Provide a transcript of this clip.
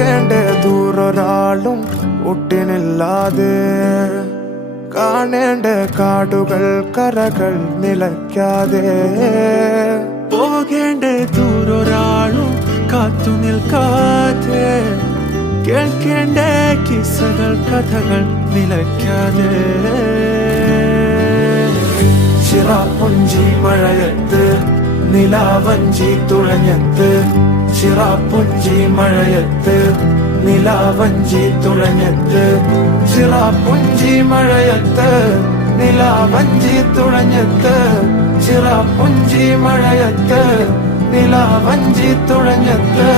പോകേണ്ട ദൂരൊരാളും ഒട്ടിനില്ലാതെ കാണേണ്ട കാടുകൾ കരകൾ നിലയ്ക്കാതെ പോകേണ്ട ദൂരൊരാളും കാത്തു നിൽക്കാതെ കേൾക്കേണ്ട കിസ്സകൾ കഥകൾ നിലയ്ക്കാതെ ചിറാപ്പുഞ്ചി മഴയത്ത് നിലാവഞ്ചി തുഴഞ്ഞത്ത് ചിറാപ്പുഞ്ചി മഴയത്ത് നിലാവഞ്ചി തുഴഞ്ഞത്ത് ചിറാപ്പുഞ്ചി മഴയത്ത് നിലാവഞ്ചി തുഴഞ്ഞത്ത് ചിറാപ്പുഞ്ചി മഴയത്ത് നിലാവഞ്ചി തുഴഞ്ഞത്ത്